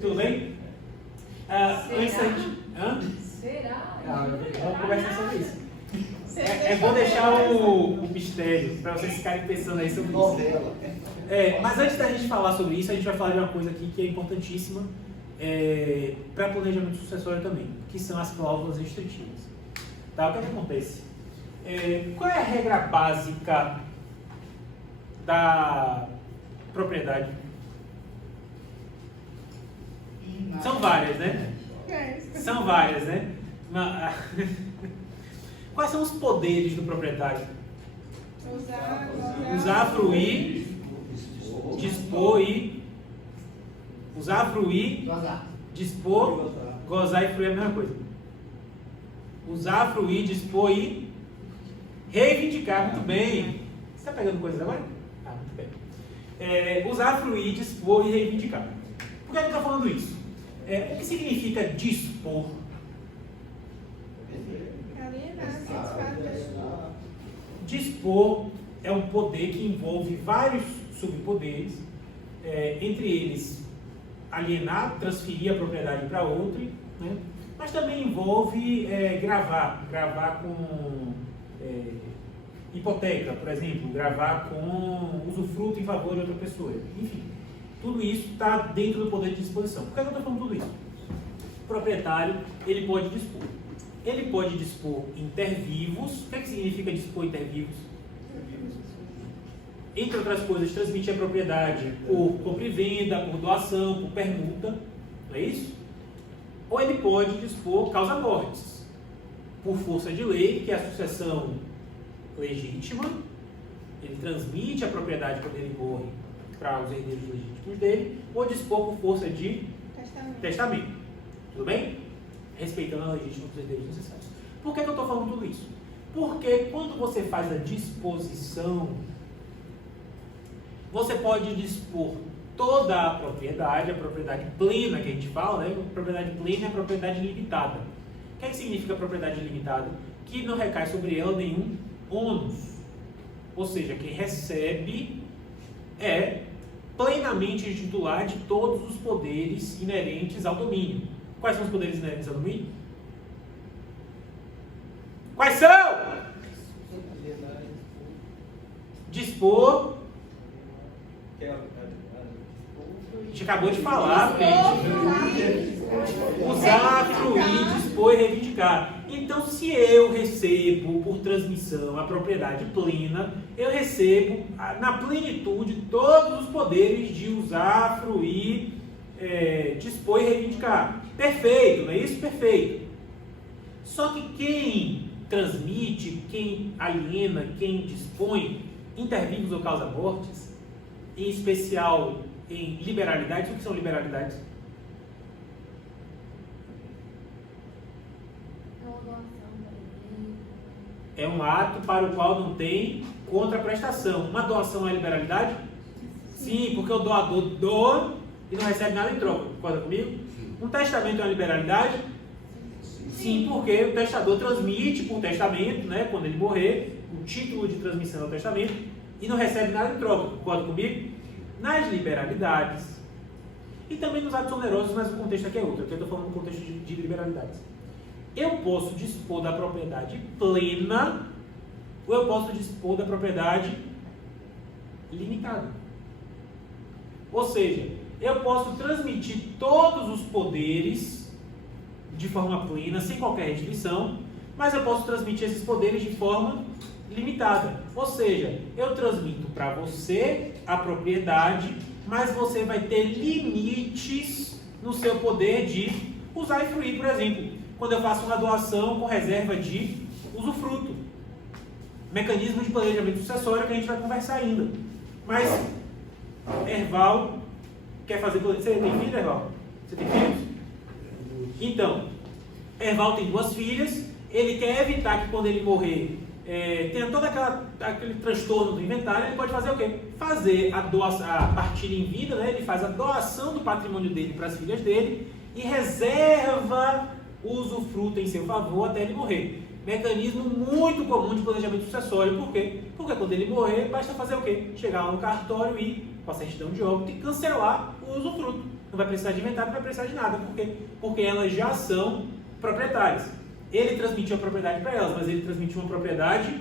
Tudo bem? Antes da gente... Será? Vamos conversar sobre isso. É bom deixar o mistério, para vocês ficarem pensando aí sobre isso. Mas antes da gente falar sobre isso, a gente vai falar de uma coisa aqui que é importantíssima para planejamento sucessório também, que são as cláusulas restritivas. Tá? O que acontece? Qual é a regra básica da propriedade? São várias, né? São várias, né? Quais são os poderes do proprietário? Usar, fruir, dispor e... Usar, fruir, dispor, gozar e fruir é a mesma coisa. Usar, fruir, dispor e reivindicar. Muito bem. Você está pegando coisas agora? Muito bem. Usar, fruir, dispor e reivindicar. Por que eu estou falando isso? O que significa dispor? Dispor é um poder que envolve vários subpoderes, entre eles alienar, transferir a propriedade para outro, né? Mas também envolve gravar com hipoteca, por exemplo, gravar com usufruto em favor de outra pessoa, enfim. Tudo isso está dentro do poder de disposição. Por que eu estou falando tudo isso? O proprietário, ele pode dispor. Ele pode dispor intervivos. O que significa dispor intervivos? Entre outras coisas, transmitir a propriedade por compra e venda, por doação, por permuta. Não é isso? Ou ele pode dispor causa mortis. Por força de lei, que é a sucessão legítima. Ele transmite a propriedade quando ele morre para os herdeiros legítimos dele, ou dispor por força de testamento. Tudo bem? Respeitando a legítima dos herdeiros necessários. Por que eu estou falando tudo isso? Porque quando você faz a disposição, você pode dispor toda a propriedade plena que a gente fala, né? A propriedade plena é a propriedade limitada. O que significa propriedade limitada? Que não recai sobre ela nenhum ônus. Ou seja, quem recebe é plenamente titular de todos os poderes inerentes ao domínio. Quais são os poderes inerentes ao domínio? Quais são? Dispor. A gente acabou de falar, gente. Usar, fruir, dispor e reivindicar. Então, se eu recebo por transmissão a propriedade plena, eu recebo na plenitude todos os poderes de usar, fruir, dispor e reivindicar. Perfeito, não é isso? Perfeito. Só que quem transmite, quem aliena, quem dispõe intervivos ou causa mortis, em especial em liberalidades, o que são liberalidades? É um ato para o qual não tem contraprestação. Uma doação é liberalidade? Sim, porque o doador doa e não recebe nada em troca. Concorda comigo? Um testamento é uma liberalidade? Sim, porque o testador transmite por testamento, né, quando ele morrer, o título de transmissão é o testamento e não recebe nada em troca. Concorda comigo? Nas liberalidades e também nos atos onerosos, mas o contexto aqui é outro. Aqui eu estou falando no contexto de liberalidades. Eu posso dispor da propriedade plena ou eu posso dispor da propriedade limitada. Ou seja, eu posso transmitir todos os poderes de forma plena, sem qualquer restrição, mas eu posso transmitir esses poderes de forma limitada. Ou seja, eu transmito para você a propriedade, mas você vai ter limites no seu poder de usar e fruir, por exemplo. Quando eu faço uma doação com reserva de usufruto. Mecanismo de planejamento sucessório que a gente vai conversar ainda. Mas, Erval quer fazer... Você tem filho, Erval? Você tem filhos? Então, Erval tem 2 filhas. Ele quer evitar que quando ele morrer tenha todo aquele transtorno do inventário. Ele pode fazer o quê? Fazer a partilha em vida, né? Ele faz a doação do patrimônio dele para as filhas dele e reserva o usufruto em seu favor até ele morrer. Mecanismo muito comum de planejamento sucessório. Por quê? Porque quando ele morrer, basta fazer o quê? Chegar lá no cartório e, com a certidão de óbito, e cancelar o usufruto. não vai precisar de inventário, não vai precisar de nada. Por quê? Porque elas já são proprietárias. Ele transmitiu a propriedade para elas, mas ele transmitiu uma propriedade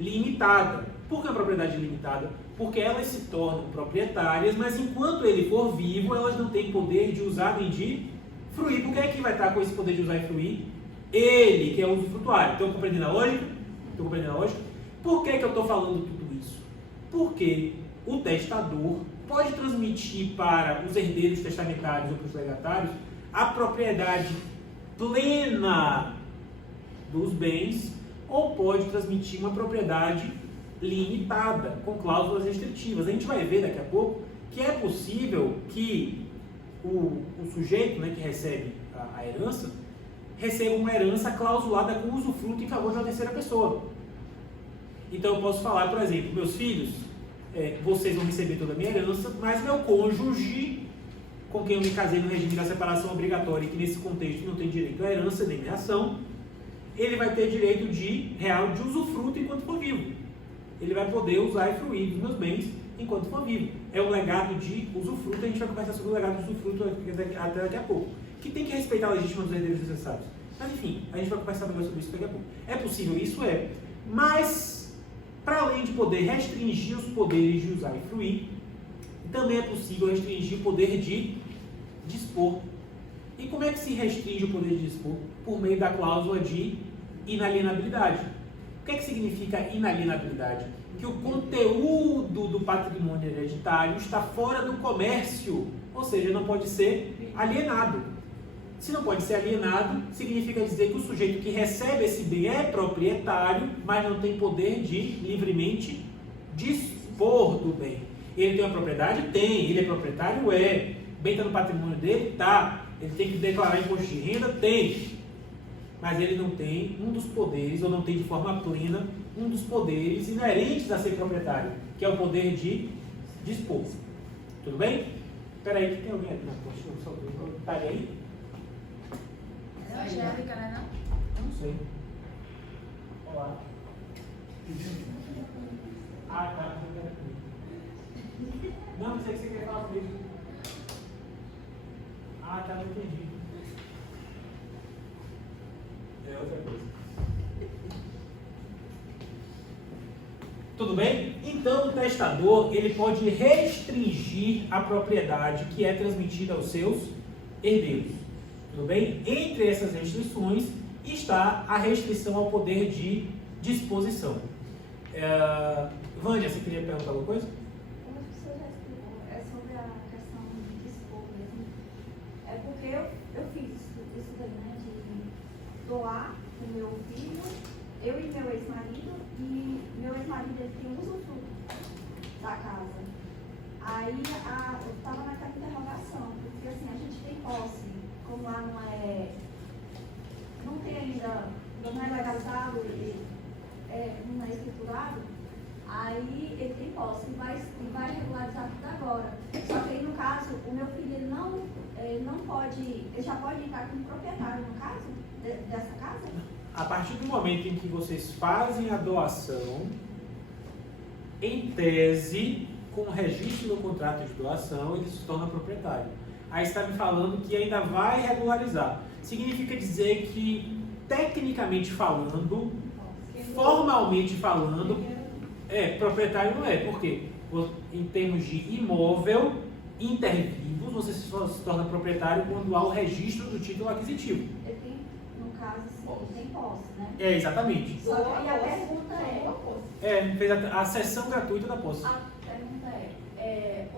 limitada. Por que uma propriedade limitada? Porque elas se tornam proprietárias, mas enquanto ele for vivo, elas não têm poder de usar nem de fruir. Por que é que vai estar com esse poder de usar e fruir? Ele, que é o usufrutuário. Estão compreendendo a lógica? Estão compreendendo a lógica? Por que eu estou falando tudo isso? Porque o testador pode transmitir para os herdeiros testamentários ou para os legatários a propriedade plena dos bens, ou pode transmitir uma propriedade limitada, com cláusulas restritivas. A gente vai ver daqui a pouco que é possível que o sujeito, né, que recebe a herança, receba uma herança clausulada com usufruto em favor de uma terceira pessoa. Então eu posso falar, por exemplo, meus filhos, vocês vão receber toda a minha herança, mas meu cônjuge, com quem eu me casei no regime da separação obrigatória, e que nesse contexto não tem direito à herança nem à ação, ele vai ter direito real de usufruto enquanto for vivo. Ele vai poder usar e fruir dos meus bens enquanto for vivo. É um legado de usufruto, a gente vai conversar sobre o legado de usufruto até daqui a pouco, que tem que respeitar a legítima dos herdeiros necessários. Mas enfim, a gente vai conversar melhor sobre isso daqui a pouco. É possível? Isso é. Mas, para além de poder restringir os poderes de usar e fruir, também é possível restringir o poder de dispor. E como é que se restringe o poder de dispor? Por meio da cláusula de inalienabilidade. O que é que significa inalienabilidade? Que o conteúdo do patrimônio hereditário está fora do comércio, ou seja, não pode ser alienado. Se não pode ser alienado, significa dizer que o sujeito que recebe esse bem é proprietário, mas não tem poder de livremente dispor do bem. Ele tem uma propriedade? Tem. Ele é proprietário? É. O bem está no patrimônio dele? Tá. Ele tem que declarar imposto de renda? Tem. Mas ele não tem um dos poderes, ou não tem de forma plena, um dos poderes inerentes a ser proprietário, que é o poder de dispor. Tudo bem? Espera aí, que tem alguém aqui na poxa, tá aí? É a Angélica, né, não? Não sei. Olá. Ah, tá. Não sei o que você quer falar comigo. Ah, tá, não entendi. É outra coisa. Tudo bem? Então o testador ele pode restringir a propriedade que é transmitida aos seus herdeiros. Tudo bem? Entre essas restrições está a restrição ao poder de disposição. Vânia, você queria perguntar alguma coisa? Como o senhor já explicou, é sobre a questão de dispor mesmo. É porque eu fiz isso daí, né, de doar o meu filho, eu e meu ex-marido, e meu ex-marido ele tem usufruto da casa. Aí eu estava naquela interrogação, porque assim, a gente tem posse, como lá não tem ainda, não é legalizado e não é escriturado, aí ele tem posse e vai regularizar tudo agora. Só que aí no caso, o meu filho ele não pode, ele já pode entrar como proprietário no caso dessa casa? A partir do momento em que vocês fazem a doação, em tese, com o registro do contrato de doação, ele se torna proprietário. Aí está me falando que ainda vai regularizar. Significa dizer que, tecnicamente falando, formalmente falando, proprietário não é. Por quê? Em termos de imóvel, intervivos, você só se torna proprietário quando há o registro do título aquisitivo. Ele tem, no caso, ele tem posse, né? É, exatamente. Só que a pergunta Fez a cessão gratuita da posse. A pergunta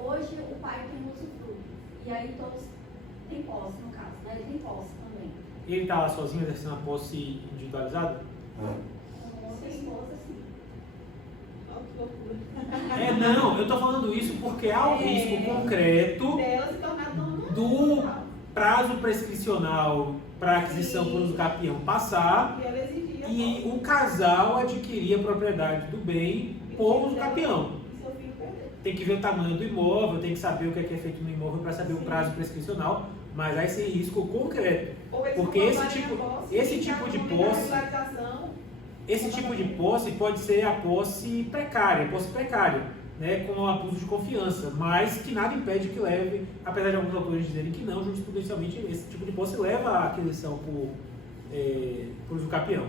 hoje o pai tem usufruto, e aí todos têm posse, no caso, né? Ele tem posse também. Ele está lá sozinho exercendo a posse individualizada? Com esposa, sim. Não, eu estou falando isso porque há o risco concreto do prazo prescricional para aquisição por uso capião passar e o casal adquirir a propriedade do bem por uso capião. Tem que ver o tamanho do imóvel, tem que saber o que é feito no imóvel para saber o prazo prescricional, mas há esse risco concreto. Porque esse tipo de posse pode ser a posse precária. né, com abuso de confiança, mas que nada impede que leve, apesar de alguns autores dizerem que não, jurisprudencialmente esse tipo de posse leva à aquisição por usucapião.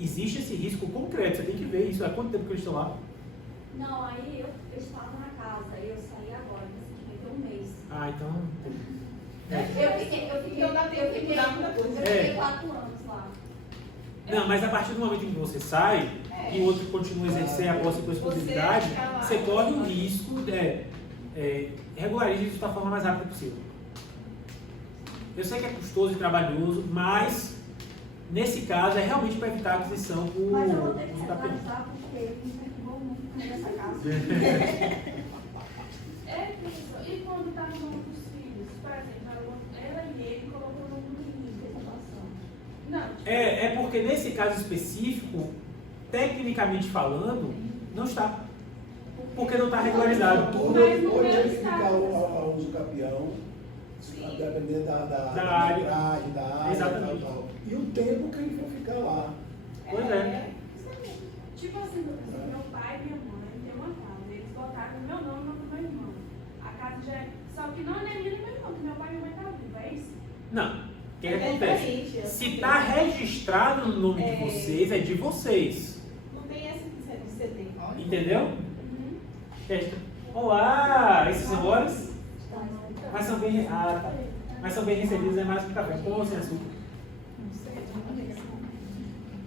Existe esse risco concreto, você tem que ver isso. Há quanto tempo que eles estão lá? Não, aí eu estava na casa, eu saí agora, recentemente, um mês. Ah, então... Eu fiquei 4 anos lá. Não, mas a partir do momento em que você sai e o outro continua a exercer a posse com exclusividade, você corre o risco de regularizar isso da forma mais rápida possível. Eu sei que é custoso e trabalhoso, mas nesse caso é realmente para evitar a aquisição por Mas eu vou ter que usucapião. regularizar porque ele me perturbou muito nessa casa. Professor, e quando tá no nome dos filhos? Por exemplo, ela e ele colocou no nome do menino. Não. É porque nesse caso específico, tecnicamente falando, não está. Porque não está regularizado. Mas no meu Pode ficar estado. ao usucapião, dependendo da área. metragem, da área, Exatamente. tal. E o tempo que eles vão ficar lá. Pois é. Tipo assim, professor, meu pai e minha mãe têm uma casa. Eles botaram o meu nome no do meu irmão. A casa já é. Só que não é nem minha nem meu irmão, que meu pai e minha mãe estão vivos, é isso? Não. O que acontece? Se está registrado no nome de vocês, é de vocês. Não tem essa de CD. Entendeu? Olá! Esses amores? Mas são bem, mas são bem recebidos, é mais que café. Com ou sem açúcar?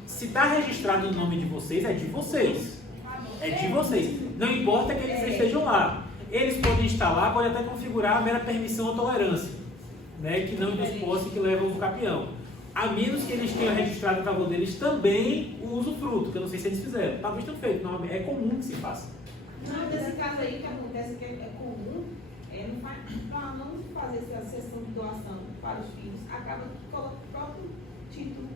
Se está registrado no nome de vocês, é de vocês. É de vocês. Não importa que eles estejam lá. Eles podem estar lá, podem até configurar a mera permissão ou tolerância, né, que não dos posse que levam o usucapião. A menos que eles tenham registrado a favor deles também o usufruto, que eu não sei se eles fizeram. Talvez tenham feito, não, é comum que se faça. Não, desse caso aí que acontece que é comum, para não fazer essa sessão de doação para os filhos, acaba que coloca o próprio título.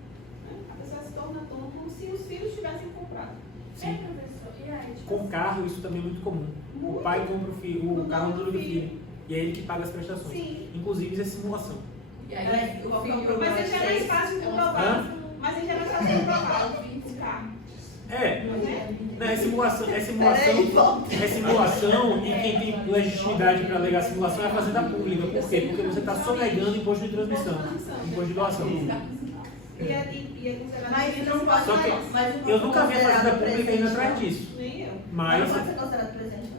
Né? A pessoa se torna dona como se os filhos tivessem comprado. Sim. Professor, e aí? Tipo, Com carro, isso também é muito comum. O Muito. pai compra o filho, o No carro nome do do filho. E é ele que paga as prestações. Sim. Inclusive, isso é simulação. E aí, o filho Mas ele já não é fácil de provar. Mas ele já não é fácil de provar o carro. Não, é simulação, e quem tem legitimidade para alegar simulação é a Fazenda Pública. Por quê? Porque você está sonegando imposto de transmissão, imposto de doação. E é considerado. Mas não pode Só que eu nunca vi a Fazenda Pública indo atrás disso. Nem eu. Mas Não pode ser considerado presente,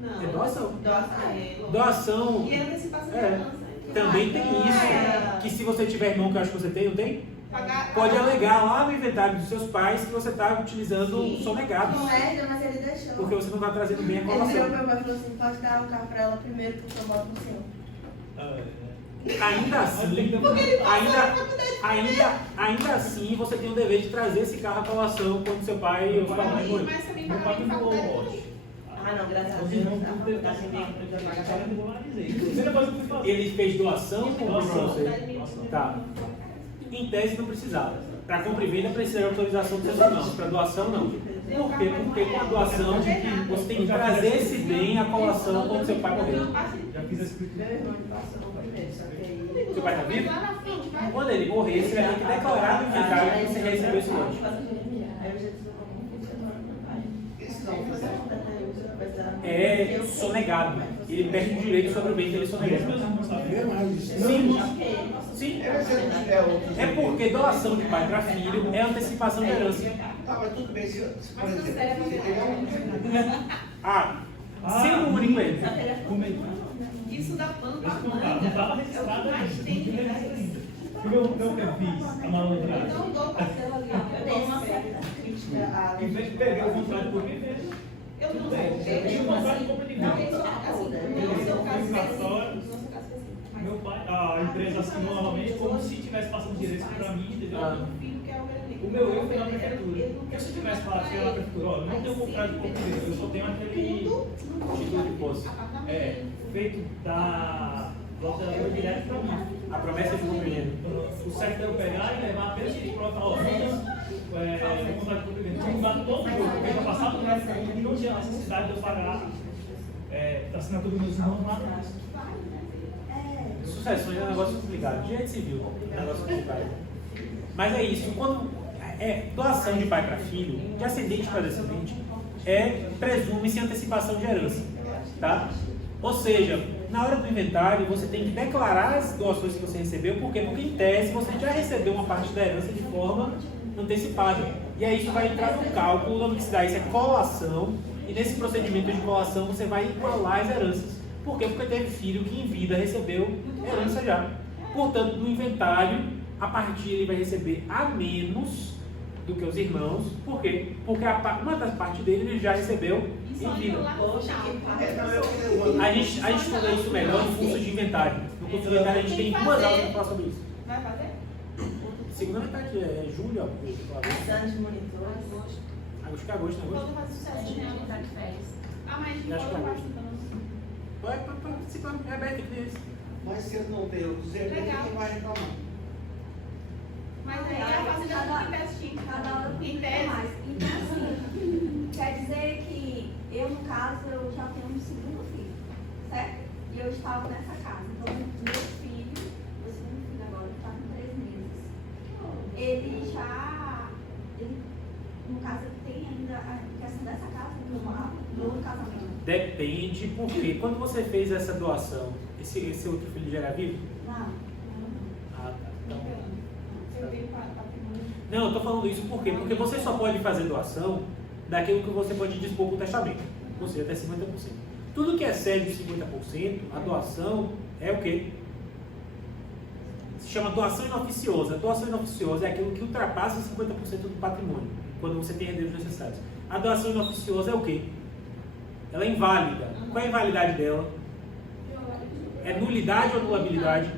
não. Não. é doação. Doação. Doação E é antecipação de É. herança. também tem isso. Que se você tiver irmão, que eu acho que você tem, não tem? Pagar- Pode alegar lá no inventário dos seus pais que você está utilizando Sim. sonegados. Não é, mas ele deixou. Porque você não está trazendo bem a Ele virou colação. meu pai e falou assim, pode dar o carro pra ela primeiro, porque eu boto no seu. Ainda assim, você tem o dever de trazer esse carro à colação quando seu pai ou sua mãe morrer. Mas também Meu pai pagar me doou o faculdade. lote. Ah, não, graças a Os Deus. irmãos tá. tudo teve assim, eu regularizei. Primeira coisa que eu fui fazer. Ele fez doação ou comprou pra Doação. você? Tá. Em tese não precisava. Para compra e venda precisa de autorização do seus irmãos. Para doação não. Por quê? Porque com a doação de que você tem que trazer esse bem à colação quando seu pai morrer. Já fiz a escritura. Meu irmão me passou primeiro, só que aí... Seu pai está vivo? lá na frente, vai. Quando ele morrer, você vai ter que declarar no inventário que você recebeu esse lote. Aí eu já disse, como funciona a vantagem. Não, você não vai dar... É sonegado. Ele perde o direito sobre o bem que ele sonegou. É mais isso. Sim. Sim. É porque doação de pai para filho é antecipação de herança. Ah, mas tudo bem, se, por Mas não exemplo, serve você pra Sendo o único ele. Isso dá pano pra Não manga. estava É o registrado que mais ainda. tem de Não graça. registrado ainda. Porque eu fiz a malandragem. Eu não dou parcela ali, ó. Eu tenho uma certa crítica à... Em vez de pegar o contrato por mim mesmo, Eu não tudo dou. bem. Eu tinha um contrato de compra de venda. Não, isso assim, no seu caso específico. No seu caso específico. Mas Meu pai, a empresa assinou novamente como se tivesse passando direito para mim, entendeu? o filho quer o verandeiro. O meu erro foi na prefeitura. Porque se eu tivesse falado que era na prefeitura, ó, eu não tenho contrato de compra de venda, eu só tenho aquele Título de posse. feito da operadora direto para mim. A promessa de cumprimento. O certo é eu pegar e levar apenas de prova, ó, o contrato de cumprimento. Tinha mudado todo o jogo, porque eu passava e não tinha necessidade de eu pagar a assinatura dos meus irmãos lá atrás. Sucessões é um negócio complicado. Direito civil é um negócio complicado. Mas é isso. Quando doação de pai para filho, de ascendente para descendente, presume-se antecipação de herança. Tá? Ou seja, na hora do inventário, você tem que declarar as doações que você recebeu. Por quê? Porque, em tese, você já recebeu uma parte da herança de forma antecipada. E aí isso vai entrar no cálculo, o nome que se dá isso é colação. E nesse procedimento de colação, você vai igualar as heranças. Por quê? Porque teve filho que em vida recebeu herança já. Portanto, no inventário, a partir ele vai receber a menos do que os irmãos. Por quê? Porque uma das partes dele ele já recebeu em vida. A gente estuda isso melhor no curso de inventário. No curso de inventário a gente tem 2 aulas para falar sobre isso. Vai fazer? Segunda metade é julho, agosto. Anos de monitores. Acho que é agosto, não é Quando agosto? faz sucesso, né? Tá de férias. Ah, mas de Acho que é boa agosto. Pode participar, é aberto aqui desse. Mas se ele não tem outros eventos, Legal. quem vai reclamar? Mas aí a fazenda tem que investir. Cada hora Em tem tese. mais. Então, assim, quer dizer que eu, no caso, eu já tenho um segundo filho, certo? E eu estava nessa casa. Então, meu filho, meu segundo filho agora, está com 3 meses. Ele já, no caso, ele tem ainda a questão dessa casa que eu morava, no casamento. Depende, porque quando você fez essa doação, esse outro filho já era vivo? Não. Ah, tá. Então, Eu tenho patrimônio. não, eu estou falando isso por quê? Porque você só pode fazer doação daquilo que você pode dispor com o testamento, ou seja, até 50%. Tudo que excede os 50%, a doação é o quê? Se chama doação inoficiosa. A doação inoficiosa é aquilo que ultrapassa os 50% do patrimônio, quando você tem herdeiros necessários. A doação inoficiosa é o quê? Ela é inválida. Qual é a invalidade dela? É nulidade ou nulabilidade?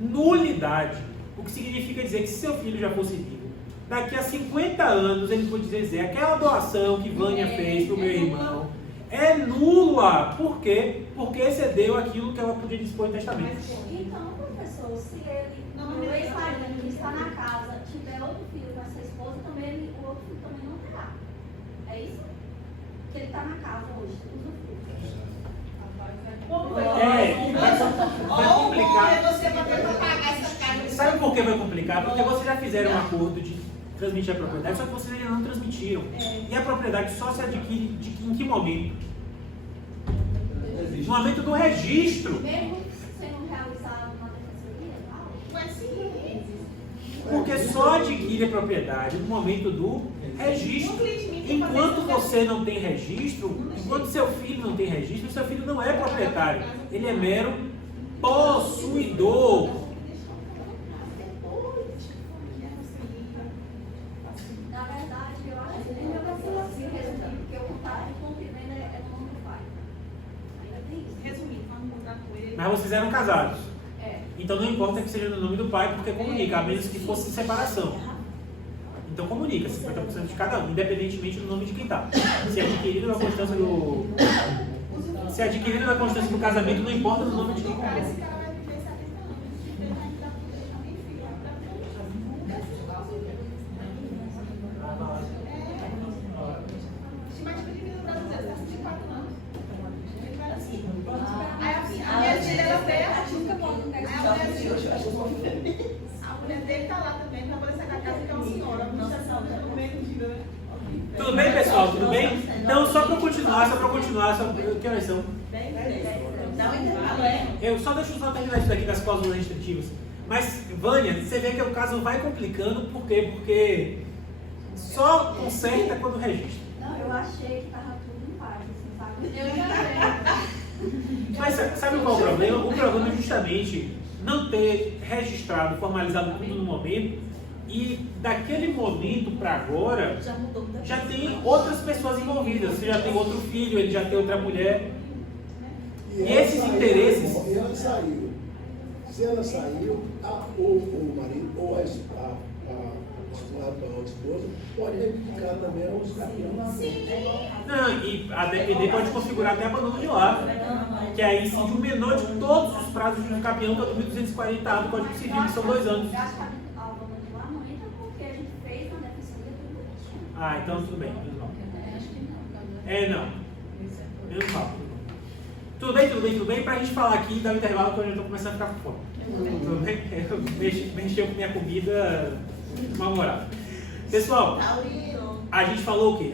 Nulidade. O que significa dizer que se seu filho já fosse vivo, daqui a 50 anos ele pode dizer aquela doação que Vânia fez para o meu irmão é nula. Por quê? Porque excedeu aquilo que ela podia dispor em testamento. Então, professor, se ele, meu ex-marido que está na casa, tiver outro filho com essa esposa, também o outro filho também não terá. É isso? Que ele está na casa hoje, Vai complicar. Você vai ter que pagar essa carga. Sabe por que vai complicar? Porque vocês já fizeram um acordo de transmitir a propriedade, só que vocês ainda não transmitiram. E a propriedade só se adquire em que momento? No momento do registro. mesmo sendo realizado uma defensoria, tal? Mas sim. Porque só adquire a propriedade no momento do registro. Enquanto você não tem registro, enquanto seu filho não tem registro, seu filho não é proprietário. Ele é mero possuidor. Na verdade, eu acho que nem eu se resumir, porque o contrato de compra e venda é do nome do pai. Ainda tem isso. Resumindo, quando encontrar com ele. Mas vocês eram casados. É. Então não importa que seja no nome do pai, porque comunica, a menos que fosse separação. Então comunica, 50% de cada um, independentemente do nome de quem está. Se é adquirido na constância do. Se é adquirido na constância do casamento, não importa o nome de quem comprou. Esse cara vai viver 70 anos. Ele vai dar pro deixar nem filho. Estimativa de vida brasileira está 64 anos. Ele vai assim. Aí a minha filha ela veio, nunca pode negar. A mulher dele está lá também, para poder sair da casa que é uma senhora. Não se sabe no meio do dia, né? Tudo bem, pessoal? Tudo bem? Então, só para continuar, que horas são? Dá um intervalo, é? Eu só terminar isso daqui das cláusulas restritivas. Mas, Vânia, você vê que o caso vai complicando, por quê? Porque só conserta quando registra. Não, eu achei que estava tudo em paz, assim, sabe? Eu também. Mas sabe qual é o problema? O problema é justamente não ter registrado, formalizado tudo no momento, e daquele momento para agora, Já mudou muita já coisa. tem outras pessoas envolvidas. Você já tem outro filho, ele já tem outra mulher. E ela esses saiu, interesses- E ela saiu. Se ela saiu, o marido ou a esposa pode reivindicar também os campeões. Não, e a DPD pode configurar até abandono de lar, que aí incide o menor de todos os prazos de campeão, que é o 1240A do Código Civil, que são 2 anos. Eu acho que a aluna de lá não entra porque a gente fez uma defensoria tudo bonitinho. Ah, então tudo bem, menos mal. Acho que não. É, não. Menos mal. Tudo bem, tudo bem, tudo bem. Pra gente falar aqui, dar um intervalo, que eu já tô começando a ficar com fome. Tudo bem? Eu mexi com minha comida mal-humorada. Pessoal, a gente falou o quê?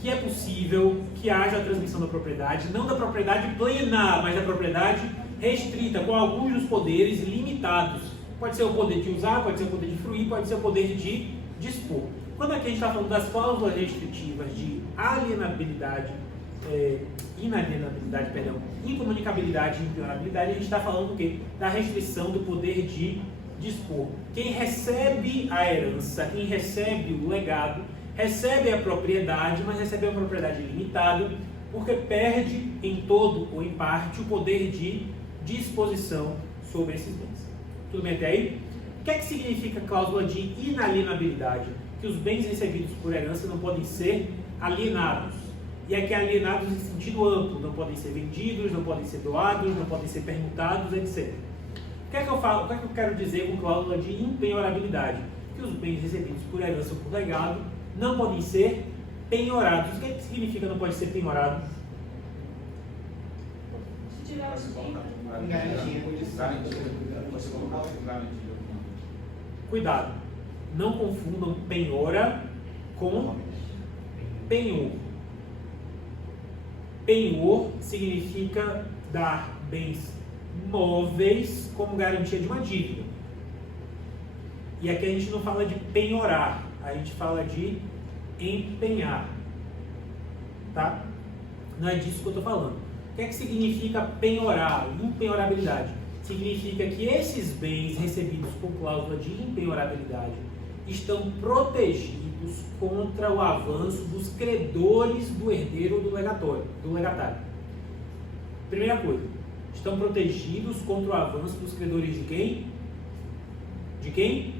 que é possível que haja a transmissão da propriedade, não da propriedade plena, mas da propriedade restrita, com alguns dos poderes limitados. Pode ser o poder de usar, pode ser o poder de fruir, pode ser o poder de dispor. Quando aqui a gente está falando das cláusulas restritivas de alienabilidade, inalienabilidade, perdão, incomunicabilidade e impenhorabilidade, a gente está falando do quê? Da restrição do poder de dispor. Quem recebe a herança, quem recebe o legado, recebe a propriedade, mas recebe a propriedade limitada, porque perde em todo ou em parte o poder de disposição sobre esses bens. Tudo bem até aí? O que é que significa a cláusula de inalienabilidade? Que os bens recebidos por herança não podem ser alienados. E aqui alienados em sentido amplo, não podem ser vendidos, não podem ser doados, não podem ser permutados, etc. O que é que eu falo? O que é que eu quero dizer com cláusula de impenhorabilidade? Que os bens recebidos por herança ou por legado não podem ser penhorados. O que é que significa não pode ser penhorado? Se tiver os Garantia, você colocar garantia. Cuidado, não confundam penhora com penhor. Penhor significa dar bens móveis como garantia de uma dívida. E aqui a gente não fala de penhorar, a gente fala de empenhar. Tá? Não é disso que eu estou falando. O que é que significa penhorar? Impenhorabilidade. Significa que esses bens recebidos com cláusula de impenhorabilidade estão protegidos contra o avanço dos credores do herdeiro ou do legatário. Primeira coisa, estão protegidos contra o avanço dos credores de quem? De quem?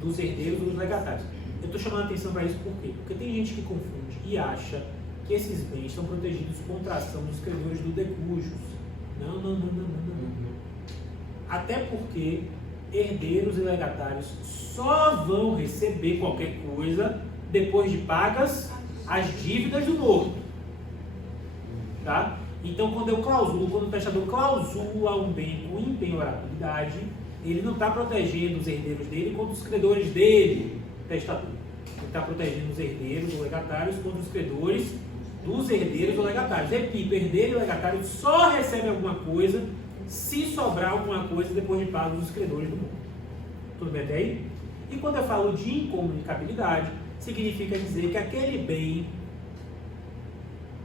Dos herdeiros ou dos legatários. Eu estou chamando a atenção para isso por quê? Porque tem gente que confunde e acha que esses bens estão protegidos contra a ação dos credores do decujus. Não. Até porque herdeiros e legatários só vão receber qualquer coisa depois de pagas as dívidas do morto. Tá? Então, quando o testador clausula um bem com impenhorabilidade, ele não está protegendo os herdeiros dele contra os credores dele, testador. Ele está protegendo os herdeiros ou legatários contra os credores dos herdeiros ou legatários. Repito, herdeiro e legatário só recebe alguma coisa se sobrar alguma coisa depois de pagos os credores do mundo. Tudo bem até aí? E quando eu falo de incomunicabilidade, significa dizer que aquele bem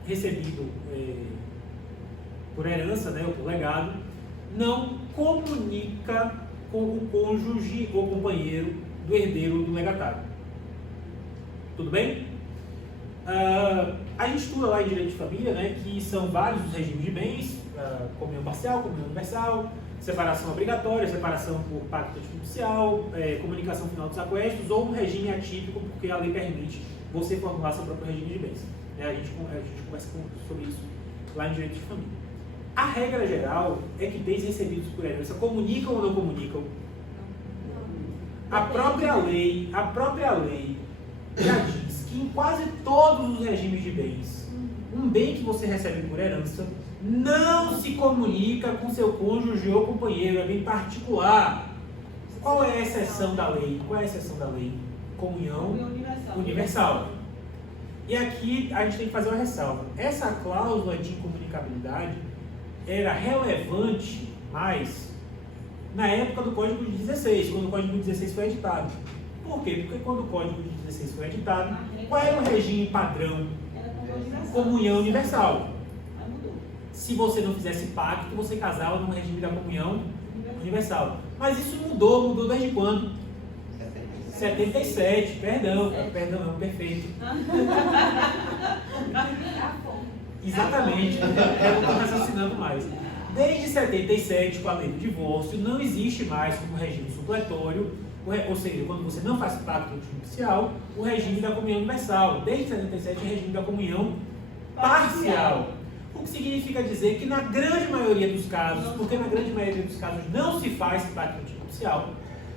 recebido por herança, né, ou por legado, não comunica com o cônjuge ou companheiro do herdeiro ou do legatário. Tudo bem? A gente estuda lá em Direito de Família, né, que são vários os regimes de bens, comunhão parcial, comunhão universal, separação obrigatória, separação por pacto antinupcial, comunicação final dos aquestos, ou um regime atípico, porque a lei permite você formular seu próprio regime de bens. A gente conversa sobre isso lá em Direito de Família. A regra geral é que bens recebidos por herança comunicam ou não comunicam? A própria lei já diz que em quase todos os regimes de bens, um bem que você recebe por herança não se comunica com seu cônjuge ou companheiro, é bem particular. Qual é a exceção da lei? Comunhão universal. E aqui a gente tem que fazer uma ressalva. Essa cláusula de incomunicabilidade era relevante mais na época do Código de 16, quando o Código de 16 foi editado. Por quê? Porque quando o Código de 16 foi editado, qual era o regime padrão? Comunhão universal. Se você não fizesse pacto, você casava no regime da comunhão universal. Mas isso mudou desde quando? 77, perdão, perfeito. Exatamente, eu não estou raciocinando mais. Desde 77, com a lei do divórcio, não existe mais como regime supletório, ou seja, quando você não faz pacto judicial, o regime da comunhão universal. Desde 77, o regime da comunhão parcial. O que significa dizer que na grande maioria dos casos, porque na grande maioria dos casos não se faz pacto judicial,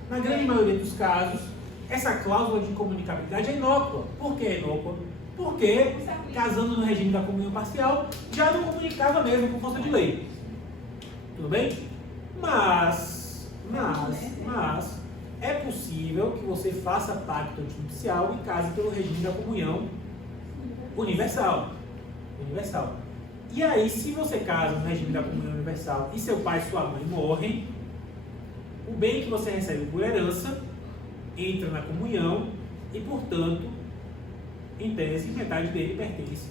na grande maioria dos casos, essa cláusula de incomunicabilidade é inócua. Por que é inócua? Porque, casando no regime da comunhão parcial, já não comunicava mesmo por força de lei. Tudo bem? Mas é possível que você faça pacto judicial e case pelo regime da comunhão Universal. Universal. E aí, se você casa no regime da comunhão universal e seu pai e sua mãe morrem, o bem que você recebe por herança entra na comunhão e, portanto, em tese, metade dele pertence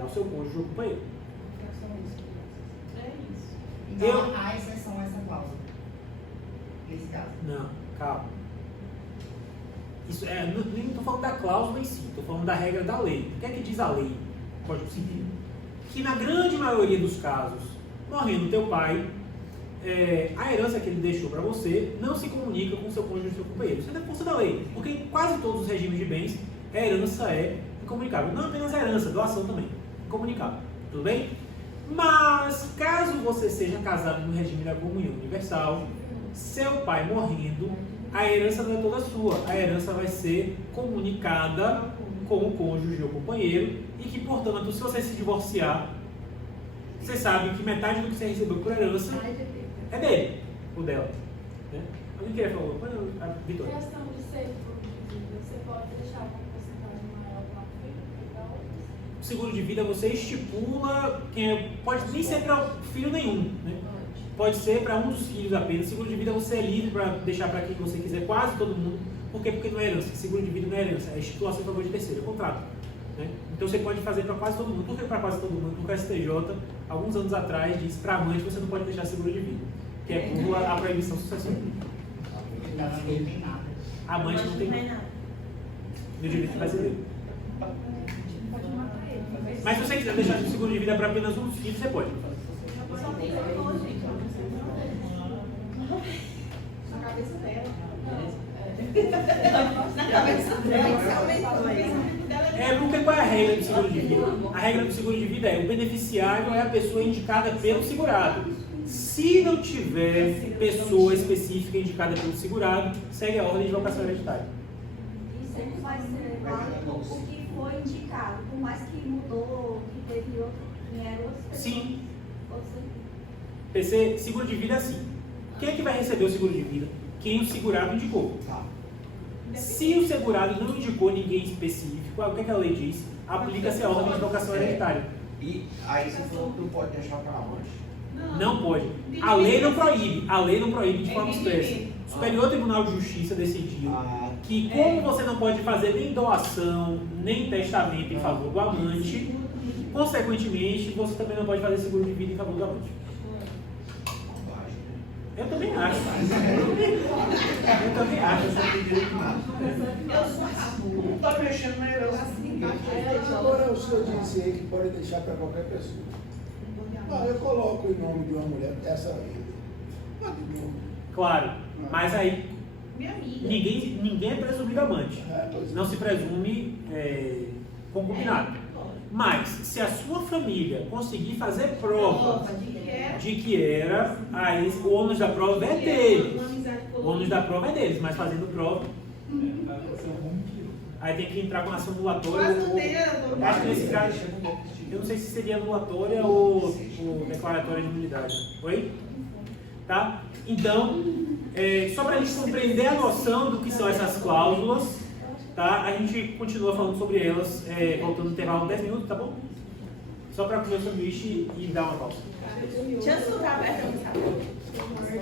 ao seu cônjuge ou companheiro. É isso. Então, há exceção a essa cláusula. Nesse caso. Não, calma. Isso nem estou falando da cláusula em si, estou falando da regra da lei. O que é que diz a lei? Código Civil. Que na grande maioria dos casos, morrendo teu pai, a herança que ele deixou para você não se comunica com o seu cônjuge ou seu companheiro. Isso é da força da lei. Porque em quase todos os regimes de bens, a herança é incomunicável. Não apenas a herança, doação também. Incomunicável. Tudo bem? Mas, caso você seja casado no regime da comunhão universal, seu pai morrendo, a herança não é toda sua. A herança vai ser comunicada com o cônjuge ou companheiro e que, portanto, se você se divorciar, você sabe que metade do que você recebeu por herança é dele, o dela. Né? Alguém queria falar? Vitória. Questão de ser você pode deixar uma porcentagem maior para o filho que para outros? O seguro de vida você estipula, pode nem ser para filho nenhum, né? Pode ser para um dos filhos apenas. Seguro de vida você é livre para deixar para quem você quiser, quase todo mundo. Por quê? Porque não é herança. Seguro de vida não é herança, é estipulação em favor de terceiro, é contrato. Né? Então você pode fazer para quase todo mundo. Por que para quase todo mundo? Porque o STJ, alguns anos atrás, disse para amante você não pode deixar seguro de vida, que é por a proibição sucessória. Então, não tem nada. Amante não tem nada. No direito brasileiro. Pode matar ele. Mas se você quiser deixar o seguro de vida para apenas um dos filhos, você pode. Só tem hoje. Na cabeça dela. Na cabeça dela. É porque qual é a regra do seguro de vida? A regra do seguro de vida é o beneficiário é a pessoa indicada pelo segurado. Se não tiver pessoa específica indicada pelo segurado, segue a ordem de locação hereditária. E sempre vai ser válido o que foi indicado, por mais que mudou, que teve outro, vieram outras pessoas. Sim. Outros- PC, seguro de vida é assim. Quem é que vai receber o seguro de vida? Quem o segurado indicou. Se o segurado não indicou ninguém específico, o que, é que a lei diz? Aplica-se a ordem de locação hereditária. E aí você falou que não pode deixar para onde? Não pode. A lei não proíbe. A lei não proíbe de forma expressa. O Superior Tribunal de Justiça decidiu que como você não pode fazer nem doação, nem testamento em favor do amante, consequentemente, você também não pode fazer seguro de vida em favor do amante. Eu também acho. Eu também acho. Não está mexendo na herança de ninguém. Agora o senhor disse aí que pode deixar para qualquer pessoa. Ah, eu coloco o nome de uma mulher dessa aí. Pode não. Claro, mas aí Minha amiga. ninguém é presumido amante. Não se presume concubinado. Mas se a sua família conseguir fazer prova de que era, aí o ônus da prova é deles. O ônus da prova é deles, mas fazendo prova, aí tem que entrar com ação anulatória. Acho que nesse caso, eu não sei se seria anulatória ou declaratória de nulidade. Oi? Tá? Então, só para a gente compreender a noção do que são essas cláusulas, tá? A gente continua falando sobre elas, voltando no intervalo de 10 minutos, tá bom? Só para comer o sanduíche e dar uma pausa. Deixa eu soltar a pergunta.